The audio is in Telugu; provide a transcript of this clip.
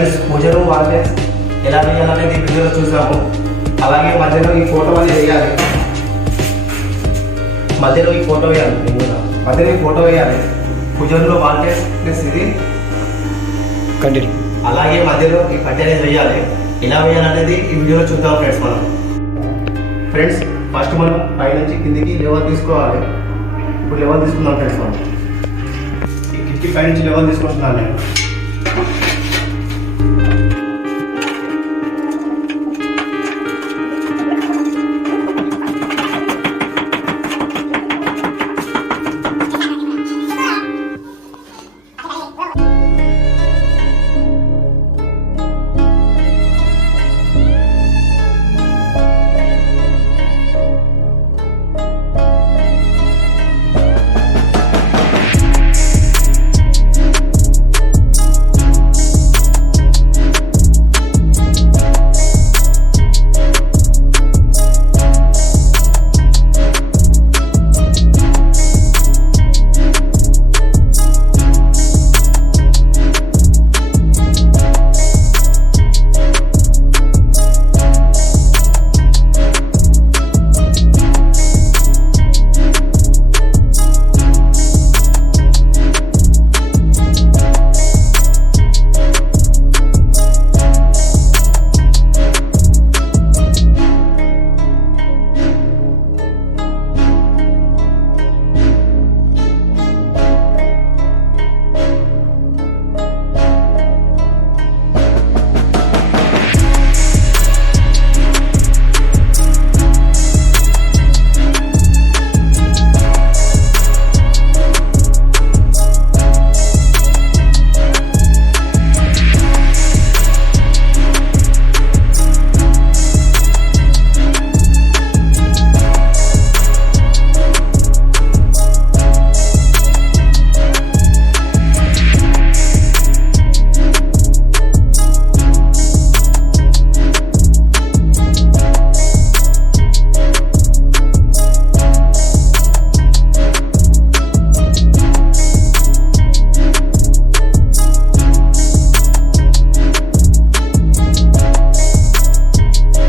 ఫ్రెండ్స్ పూజలు వాళ్ళే ఎలా వేయాలనేది వీడియోలో చూసాము. అలాగే మధ్యలో ఈ ఫోటో అనేది వేయాలి. మధ్యలో ఈ ఫోటో వేయాలి. పూజల్లో వాళ్ళే ప్లస్ ఇది కంటిన్యూ. అలాగే మధ్యలో ఈ కట్టె అనేది వేయాలి. ఎలా వేయాలనేది ఈ వీడియోలో చూద్దాం ఫ్రెండ్స్. ఫ్రెండ్స్ ఫస్ట్ మనం పైనుంచి కిందికి లెవెల్ తీసుకోవాలి. ఇప్పుడు లెవెల్ తీసుకుందాం ఫ్రెండ్స్. మనం ఈ కిటికీ పైనుంచి లెవెల్ తీసుకుంటున్నాను నేను.